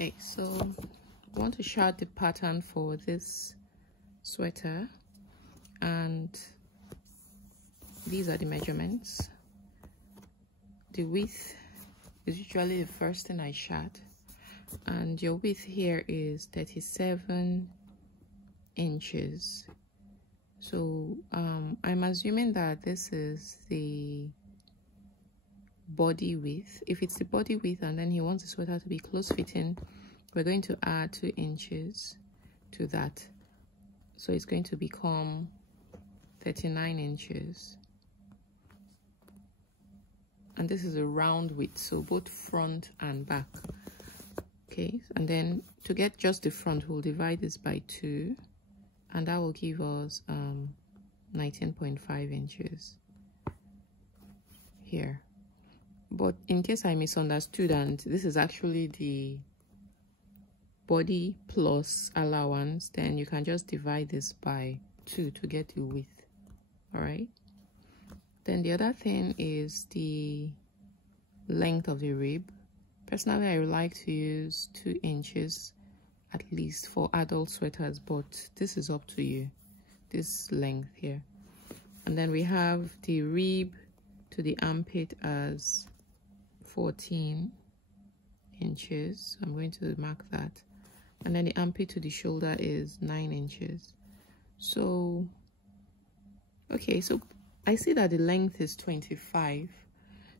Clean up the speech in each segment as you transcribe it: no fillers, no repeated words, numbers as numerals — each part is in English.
Okay, so I want to chart the pattern for this sweater, and these are the measurements. The width is usually the first thing I chart, and your width here is 37 inches. So I'm assuming that this is the body width. If it's the body width and then he wants the sweater to be close fitting, we're going to add 2 inches to that, so it's going to become 39 inches. And this is a round width, so both front and back. Okay, and then to get just the front, we'll divide this by 2, and that will give us 19.5 inches here. But in case I misunderstood, and this is actually the body plus allowance, then you can just divide this by 2 to get the width. All right. Then the other thing is the length of the rib. Personally, I would like to use 2 inches at least for adult sweaters, but this is up to you, this length here. And then we have the rib to the armpit as 14 inches. I'm going to mark that. And then the armpit to the shoulder is 9 inches. So, okay, so I see that the length is 25.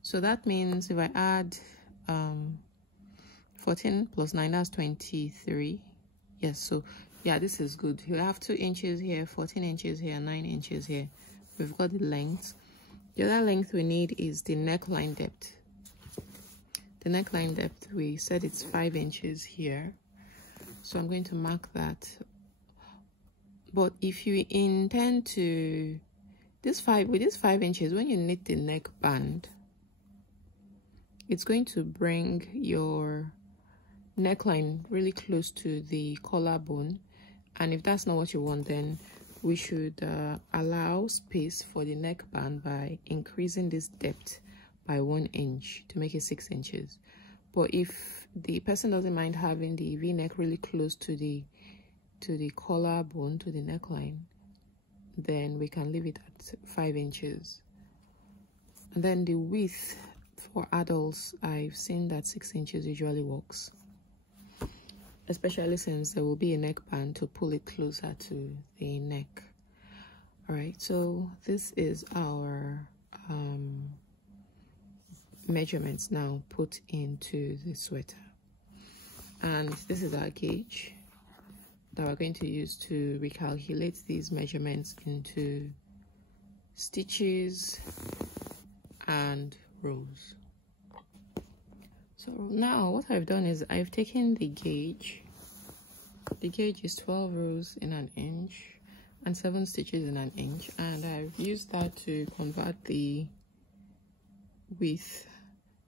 So that means if I add 14 plus 9, that's 23. Yes, so yeah, this is good. You have 2 inches here, 14 inches here, 9 inches here. We've got the length. The other length we need is the neckline depth. The neckline depth, we said it's 5 inches here. So I'm going to mark that. But if you intend to, with this 5 inches, when you knit the neck band, it's going to bring your neckline really close to the collarbone. And if that's not what you want, then we should allow space for the neckband by increasing this depth by 1 inch to make it 6 inches. But if the person doesn't mind having the V-neck really close to the collarbone, to the neckline, then we can leave it at 5 inches. And then the width for adults, I've seen that 6 inches usually works, especially since there will be a neckband to pull it closer to the neck. All right, so this is our measurements now put into the sweater, and this is our gauge that we're going to use to recalculate these measurements into stitches and rows. So now what I've done is I've taken the gauge. The gauge is 12 rows in an inch and 7 stitches in an inch, and I've used that to convert the width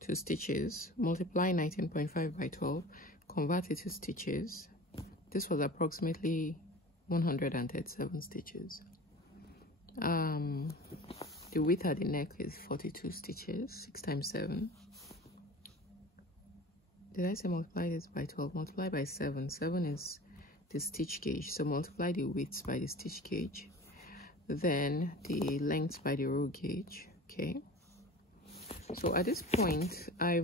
to stitches. Multiply 19.5 by 12, convert it to stitches. This was approximately 137 stitches. The width at the neck is 42 stitches. 6 times 7. Did I say multiply this by 12? Multiply by 7. 7 is the stitch gauge, so multiply the width by the stitch gauge, then the length by the row gauge. Okay, so at this point I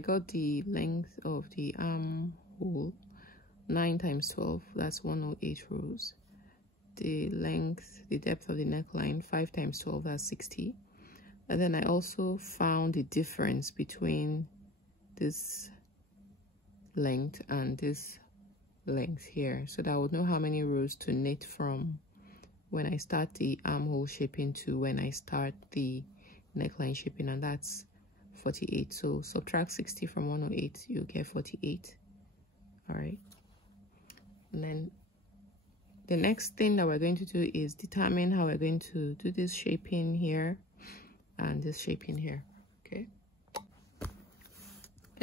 got the length of the armhole, 9 times 12, that's 108 rows. The length, the depth of the neckline, 5 times 12, that's 60. And then I also found the difference between this length and this length here, so that I would know how many rows to knit from when I start the armhole shaping to when I start the neckline shaping, and that's 48. So subtract 60 from 108, you get 48. All right, and then the next thing that we're going to do is determine how we're going to do this shaping here and this shaping here. Okay,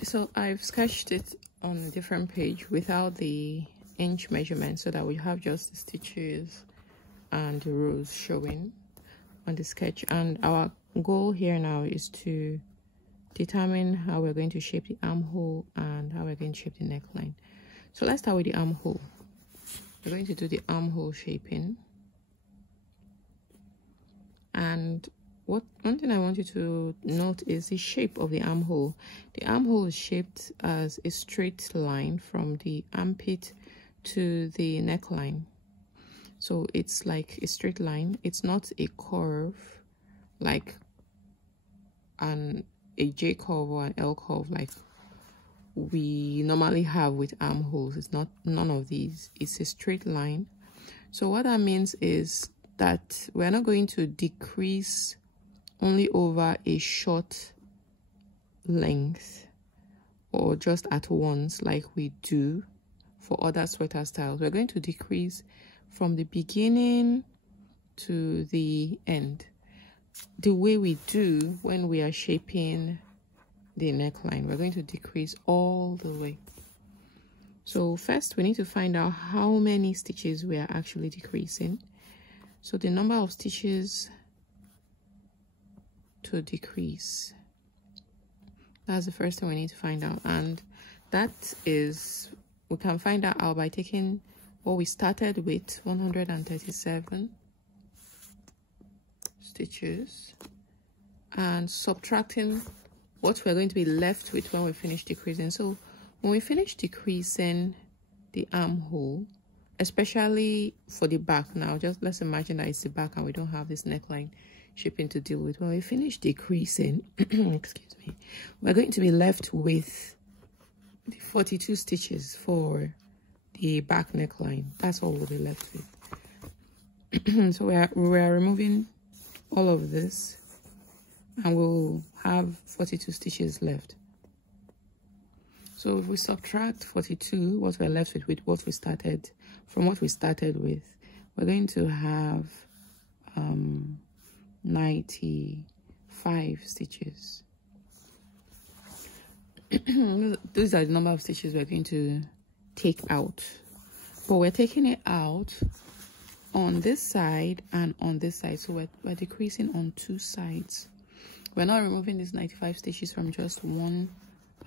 so I've sketched it on a different page without the inch measurement, so that we have just the stitches and the rows showing on the sketch. And our goal here now is to determine how we're going to shape the armhole and how we're going didn't shape the neckline. So let's start with the armhole. We're going to do the armhole shaping. And one thing I want you to note is the shape of the armhole. The armhole is shaped as a straight line from the armpit to the neckline. So it's like a straight line. It's not a curve like a J curve or an L curve like we normally have with armholes. It's not none of these. It's a straight line. So what that means is that we're not going to decrease only over a short length or just at once like we do for other sweater styles. We're going to decrease from the beginning to the end, the way we do when we are shaping the neckline. We're going to decrease all the way. So first we need to find out how many stitches we are actually decreasing. So the number of stitches to decrease, that's the first thing we need to find out, and that is, we can find that out by taking what we started with, 137 stitches, and subtracting what we're going to be left with when we finish decreasing. So when we finish decreasing the armhole, especially for the back, now just let's imagine that it's the back and we don't have this neckline shaping to deal with. When we finish decreasing, excuse me, we're going to be left with the 42 stitches for the back neckline. That's all we'll be left with. So we are removing all of this and we'll have 42 stitches left. So if we subtract 42, what we're left with what we started, from what we started with, we're going to have 95 stitches. These are the number of stitches we're going to take out, but we're taking it out on this side and on this side, so we're decreasing on two sides. We're not removing these 95 stitches from just one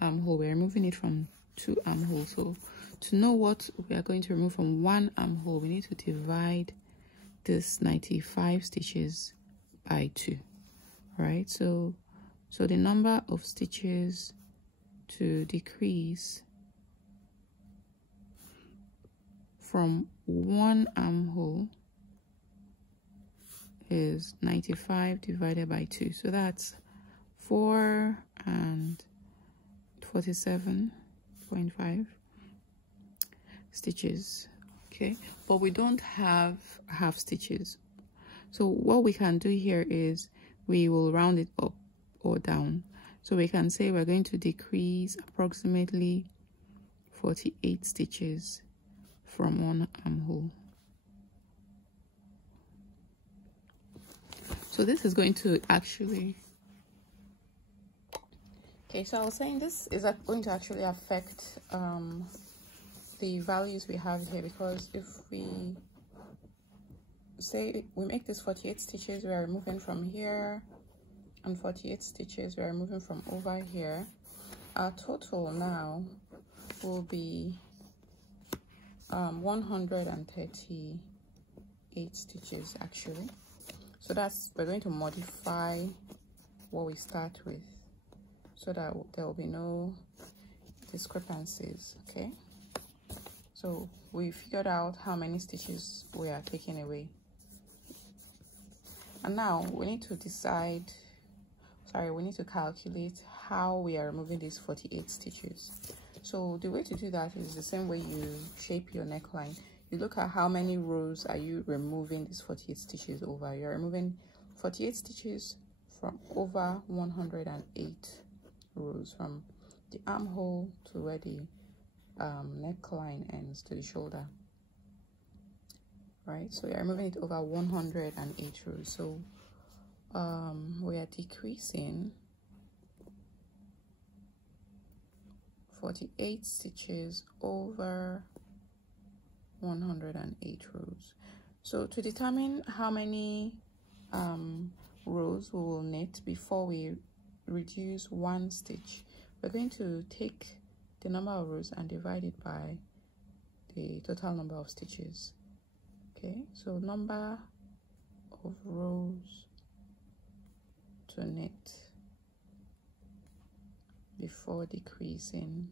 armhole, we're removing it from two armholes. So to know what we are going to remove from one armhole, we need to divide this 95 stitches by 2. Right, so the number of stitches to decrease from one armhole is 95 divided by 2. So that's 4 and 47.5 stitches. Okay, but we don't have half stitches. So what we can do here is we will round it up or down. So we can say we're going to decrease approximately 48 stitches from one armhole. So this is going to actually, okay, so I was saying this is going to actually affect the values we have here, because if we say we make this 48 stitches, we are removing from here, and 48 stitches we are removing from over here, our total now will be 138 stitches actually. So that's, we're going to modify what we start with so that there will be no discrepancies. Okay, so we figured out how many stitches we are taking away, and now we need to decide, we need to calculate how we are removing these 48 stitches. So the way to do that is the same way you shape your neckline. You look at how many rows are you removing these 48 stitches over. You're removing 48 stitches from over 108 rows, from the armhole to where the neckline ends, to the shoulder. Right, so you're removing it over 108 rows. So we are decreasing 48 stitches over 108 rows. So to determine how many rows we will knit before we reduce one stitch, we're going to take the number of rows and divide it by the total number of stitches. Okay, so number of rows to knit before decreasing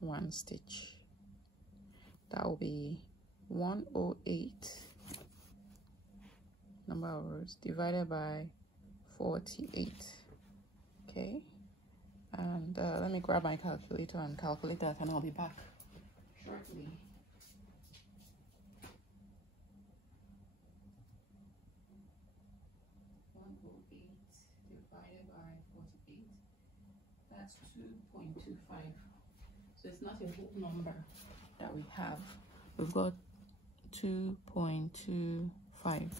1 stitch. That will be 108 number of rows divided by 48. Okay, and let me grab my calculator and calculate that, and I'll be back shortly. Divided by 48, that's 2.25. So it's not a whole number that we have. We've got 2.25.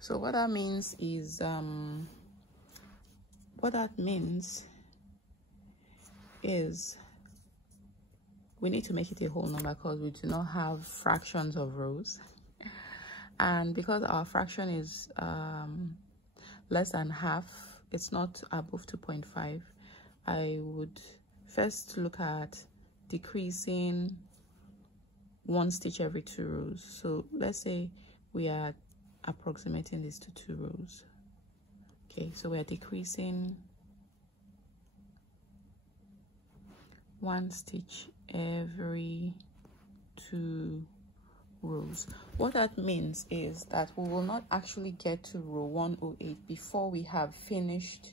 So what that means is we need to make it a whole number because we do not have fractions of rows, and because our fraction is less than half, it's not above 2.5, I would first look at decreasing 1 stitch every 2 rows. So let's say we are approximating this to 2 rows. Okay, so we are decreasing 1 stitch every 2 rows. What that means is that we will not actually get to row 108 before we have finished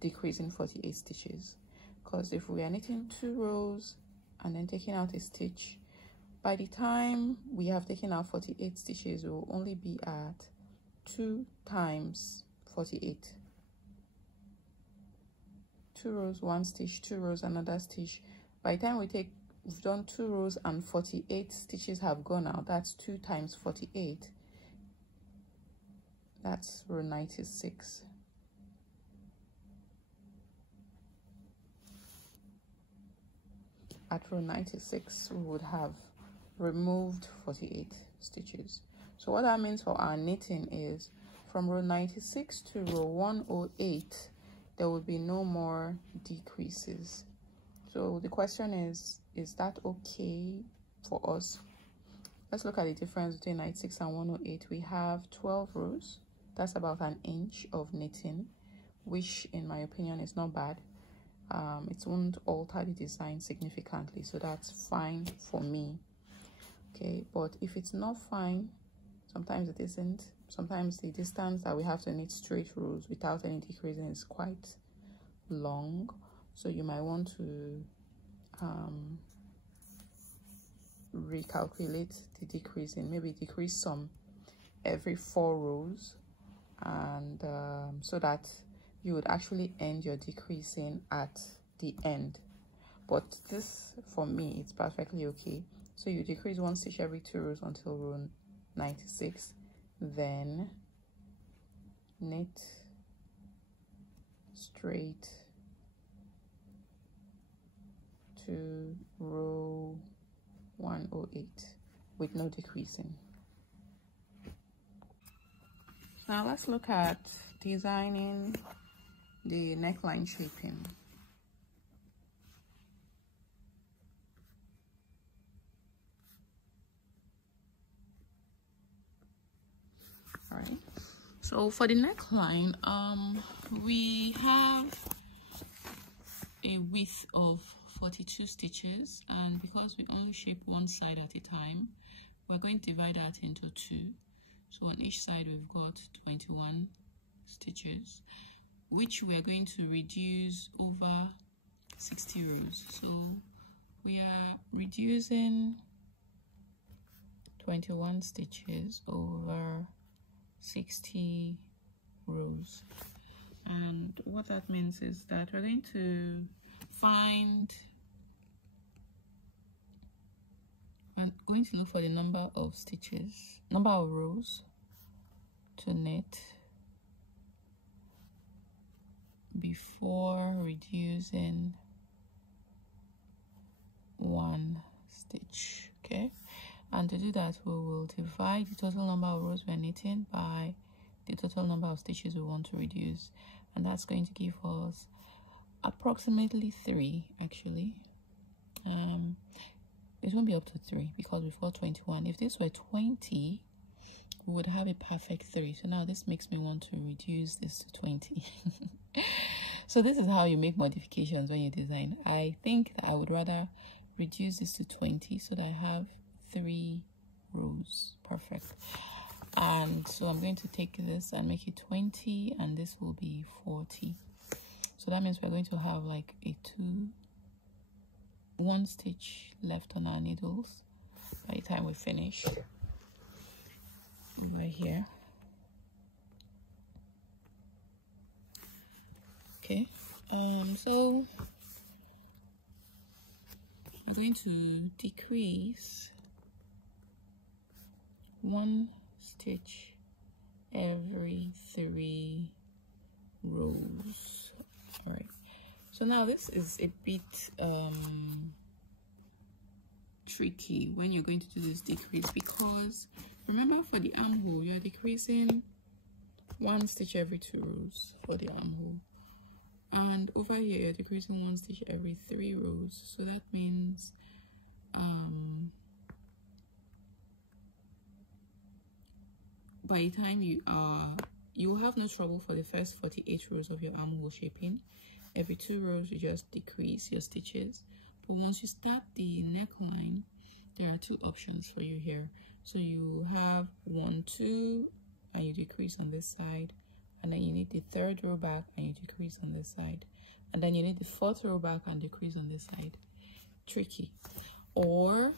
decreasing 48 stitches, because if we are knitting 2 rows and then taking out a stitch, by the time we have taken out 48 stitches, we will only be at 2 times 48. 2 rows, 1 stitch, 2 rows, another stitch. By the time we've done 2 rows and 48 stitches have gone out, that's 2 times 48. That's row 96. At row 96, we would have removed 48 stitches. So what that means for our knitting is from row 96 to row 108, there will be no more decreases. So the question is that okay for us? Let's look at the difference between 96 and 108. We have 12 rows. That's about an inch of knitting, which in my opinion is not bad. It won't alter the design significantly, so that's fine for me. Okay, but if it's not fine, sometimes it isn't. Sometimes the distance that we have to knit straight rows without any decreasing is quite long, so you might want to recalculate the decreasing, maybe decrease some every 4 rows, and so that you would actually end your decreasing at the end. But this, for me, it's perfectly okay. So you decrease 1 stitch every 2 rows until row 96, then knit straight to row 108 with no decreasing. Now let's look at designing the neckline shaping. All right, so for the neckline, we have a width of 42 stitches, and because we only shape one side at a time, we're going to divide that into 2. So on each side we've got 21 stitches, which we are going to reduce over 60 rows. So we are reducing 21 stitches over 60 rows, and what that means is that we're going to look for the number of stitches, number of rows to knit before reducing 1 stitch. Okay, and to do that, we will divide the total number of rows we're knitting by the total number of stitches we want to reduce, and that's going to give us approximately 3 actually. It won't be up to 3 because we've got 21. If this were 20, we would have a perfect 3. So now this makes me want to reduce this to 20. So this is how you make modifications when you design. I think that I would rather reduce this to 20 so that I have 3 rows. Perfect. And so I'm going to take this and make it 20, and this will be 40. So that means we're going to have like a 1 stitch left on our needles by the time we finish over here. Okay, so I'm going to decrease 1 stitch every 3 rows. All right, so now this is a bit tricky when you're going to do this decrease, because remember for the armhole you're decreasing 1 stitch every 2 rows for the armhole, and over here you're decreasing 1 stitch every 3 rows. So that means by the time you will have no trouble for the first 48 rows of your armhole shaping. Every 2 rows you just decrease your stitches, but once you start the neckline, there are 2 options for you here. So you have 1, 2, and you decrease on this side, and then you need the 3rd row back and you decrease on this side, and then you need the 4th row back and decrease on this side. Tricky. Or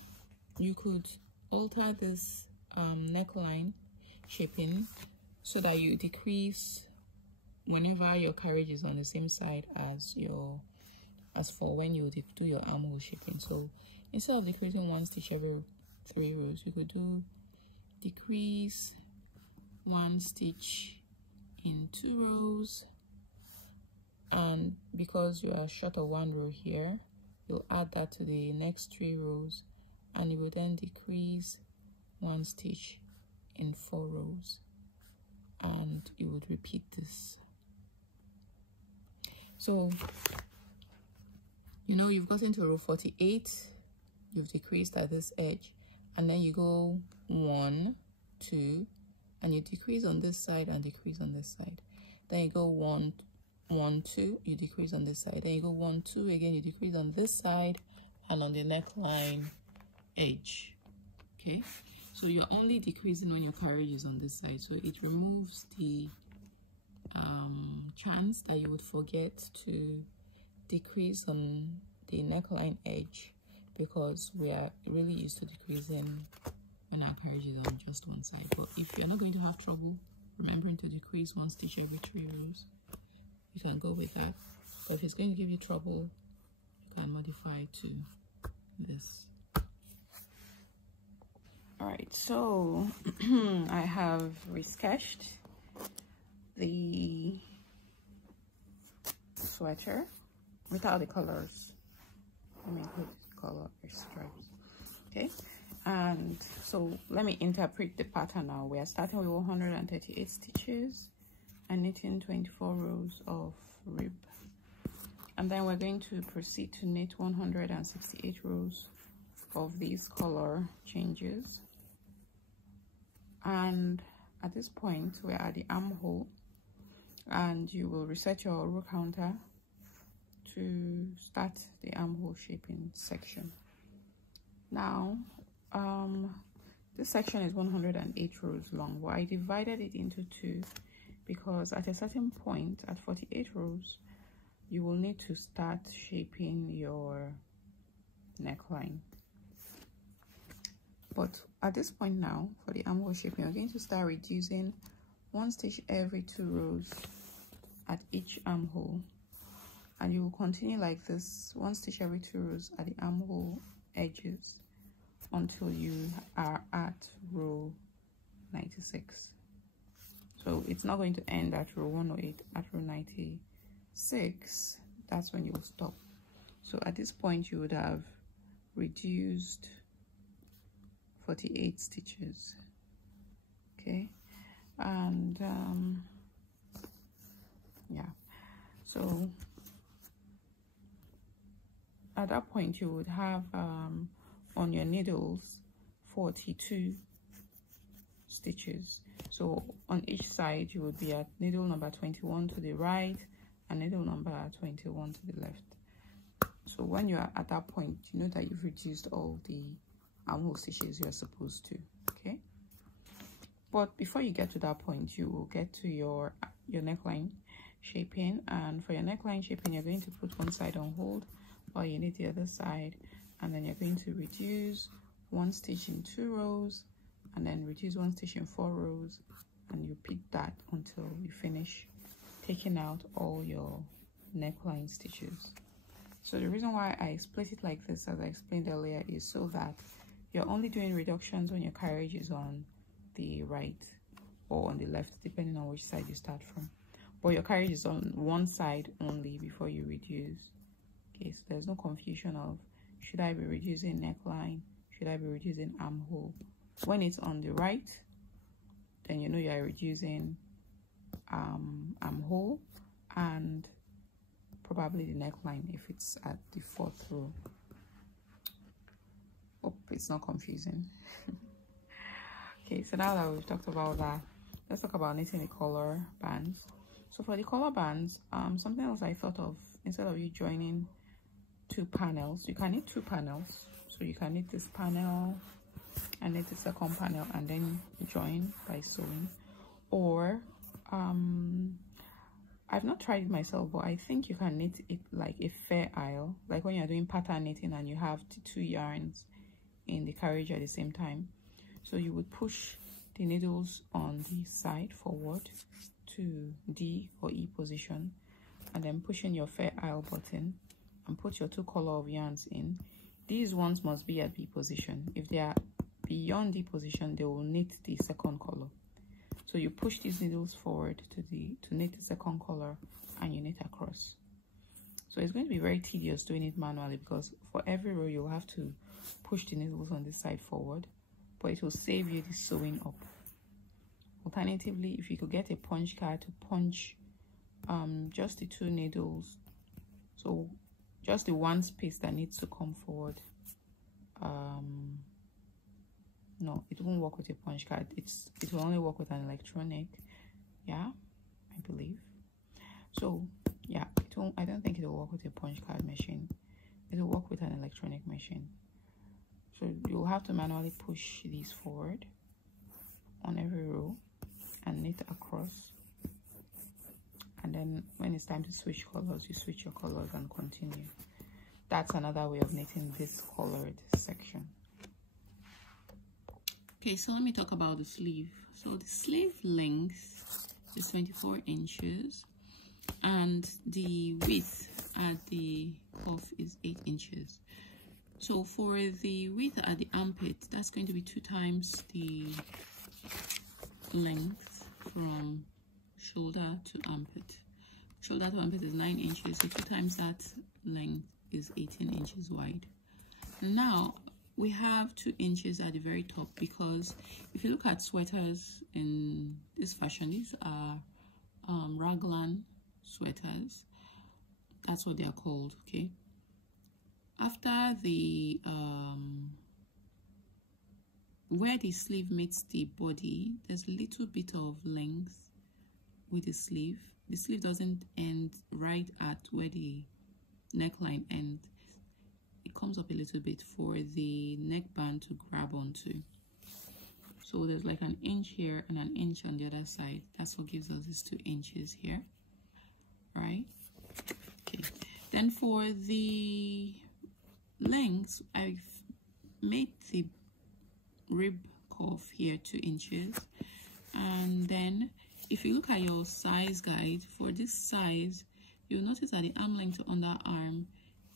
you could alter this neckline shaping so that you decrease whenever your carriage is on the same side as for when you do your armhole shaping. So instead of decreasing 1 stitch every 3 rows, you could do decrease 1 stitch in 2 rows, and because you are short of 1 row here, you'll add that to the next 3 rows, and you will then decrease 1 stitch in 4 rows, and you would repeat this. So you know you've gotten to row 48, you've decreased at this edge, and then you go 1, 2, and you decrease on this side and decrease on this side. Then you go 1, 1, 2, you decrease on this side. Then you go 1, 2 again, you decrease on this side and on the neckline edge. Okay, so you're only decreasing when your carriage is on this side, so it removes the chance that you would forget to decrease on the neckline edge, because we are really used to decreasing when our carriage is on just one side. But if you're not going to have trouble remembering to decrease 1 stitch every 3 rows, you can go with that. But if it's going to give you trouble, you can modify it to this. All right, so I have resketched the sweater without the colors. Let me put color stripes. Okay, and so let me interpret the pattern now. We are starting with 138 stitches and knitting 24 rows of rib, and then we're going to proceed to knit 168 rows of these color changes. And at this point we're at the armhole, and you will reset your row counter to start the armhole shaping section. Now this section is 108 rows long, but I divided it into 2 because at a certain point at 48 rows you will need to start shaping your neckline. But at this point now, for the armhole shaping, you're going to start reducing 1 stitch every 2 rows at each armhole, and you will continue like this, 1 stitch every 2 rows at the armhole edges until you are at row 96. So it's not going to end at row 108. At row 96, that's when you will stop. So at this point you would have reduced 48 stitches. Okay, and yeah, So at that point you would have on your needles 42 stitches. So on each side you would be at needle number 21 to the right and needle number 21 to the left. So when you are at that point, you know that you've reduced all the armhole stitches you're supposed to. Okay, but before you get to that point, you will get to your neckline shaping, and for your neckline shaping you're going to put one side on hold while you knit the other side, and then you're going to reduce one stitch in 2 rows and then reduce one stitch in 4 rows, and you repeat that until you finish taking out all your neckline stitches. So the reason why I split it like this, as I explained earlier, is so that you're only doing reductions when your carriage is on the right or on the left, depending on which side you start from. But your carriage is on one side only before you reduce. Okay, so there's no confusion of, should I be reducing neckline? Should I be reducing armhole? When it's on the right, then you know you are reducing armhole and probably the neckline if it's at the 4th row. Hope it's not confusing. Okay, so now that we've talked about that, let's talk about knitting the collar bands. So for the collar bands, something else I thought of, instead of you joining 2 panels, you can knit 2 panels. So you can knit this panel and knit the second panel and then join by sewing. Or I've not tried it myself, but I think you can knit it like a fair aisle, like when you're doing pattern knitting and you have 2 yarns in the carriage at the same time. So you would push the needles on the side forward to D or E position, and then push in your fair aisle button and put your 2 color of yarns in. These ones must be at B position. If they are beyond D position, they will knit the second color. So you push these needles forward to knit the second color, and you knit across. So it's going to be very tedious doing it manually, because for every row you'll have to push the needles on this side forward, but it will save you the sewing up. Alternatively, if you could get a punch card to punch just the 2 needles, so just the one space that needs to come forward. No, it won't work with a punch card. It will only work with an electronic, yeah, I believe. So yeah, I don't think it will work with a punch card machine. It will work with an electronic machine. So you'll have to manually push these forward on every row and knit across. And then when it's time to switch colors, you switch your colors and continue. That's another way of knitting this colored section. Okay, so let me talk about the sleeve. So the sleeve length is 24 inches and the width at the cuff is 8 inches. So for the width at the armpit, that's going to be 2 times the length from shoulder to armpit. Shoulder to armpit is 9 inches, so 2 times that length is 18 inches wide. And now we have 2 inches at the very top, because if you look at sweaters in this fashion, these are Raglan sweaters. That's what they are called. Okay, after the where the sleeve meets the body, there's a little bit of length with the sleeve. The sleeve doesn't end right at where the neckline ends. It comes up a little bit for the neckband to grab onto. So there's like an inch here and an inch on the other side. That's what gives us these 2 inches here. All right. Okay. Then for the length, I've made the rib cuff here 2 inches. And then if you look at your size guide, for this size, you'll notice that the arm length to underarm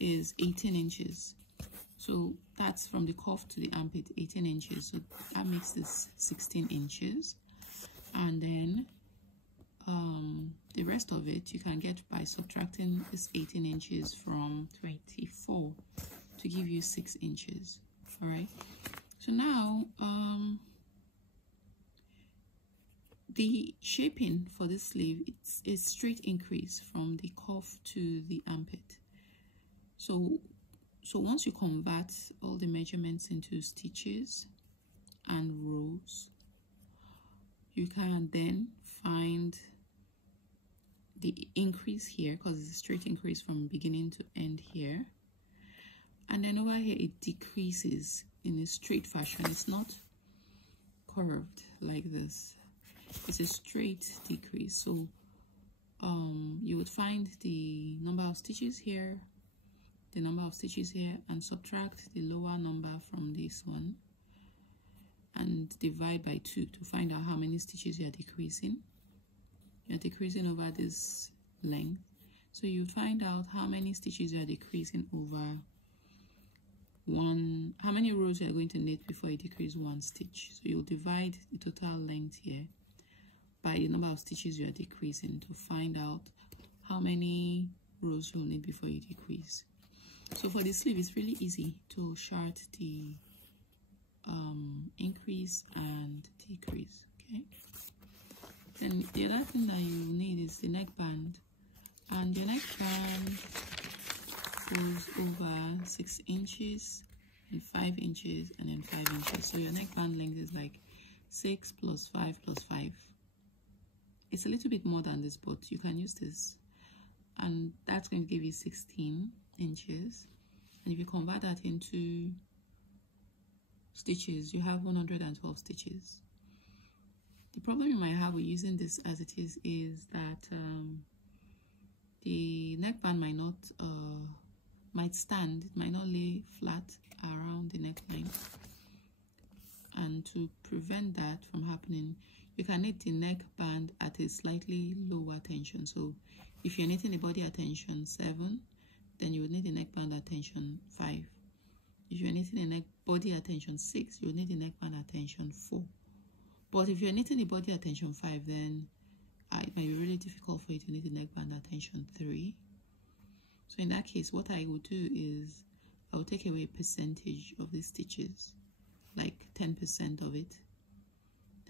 is 18 inches. So that's from the cuff to the armpit, 18 inches. So that makes this 16 inches. And then the rest of it you can get by subtracting this 18 inches from 24 to give you 6 inches. All right. So now the shaping for this sleeve, it's a straight increase from the cuff to the armpit. So once you convert all the measurements into stitches and rows, you can then find the increase here, because it's a straight increase from beginning to end here. And then over here, it decreases in a straight fashion. It's not curved like this. It's a straight decrease. So you would find the number of stitches here, the number of stitches here, and subtract the lower number from this one and divide by 2 to find out how many stitches you are decreasing. You're decreasing over this length. So you find out how many stitches you are decreasing over one, how many rows you are going to knit before you decrease 1 stitch. So you'll divide the total length here by the number of stitches you are decreasing to find out how many rows you'll knit before you decrease. So for the sleeve, it's really easy to chart the increase and decrease. Okay. Then the other thing that you need is the neckband, and your neckband goes over 6 inches and 5 inches and then 5 inches. So your neckband length is like 6 plus 5 plus 5. It's a little bit more than this, but you can use this, and that's going to give you 16 inches. And if you convert that into stitches, you have 112 stitches. The problem you might have with using this as it is that the neckband might stand, it might not lay flat around the neckline. And to prevent that from happening, you can knit the neckband at a slightly lower tension. So if you're knitting the body at tension 7, then you would knit the neckband at tension 5. If you're knitting the body at tension 6, you would knit the neckband at tension 4. But if you're knitting the body at tension 5, then it might be really difficult for you to knit the neckband at tension 3. So in that case, what I would do is I will take away a percentage of the stitches, like 10% of it.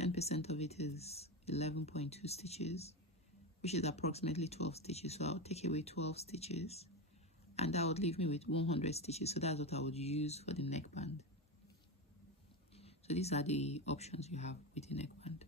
10% of it is 11.2 stitches, which is approximately 12 stitches. So I'll take away 12 stitches, and that would leave me with 100 stitches. So that's what I would use for the neckband. So these are the options you have with the neckband.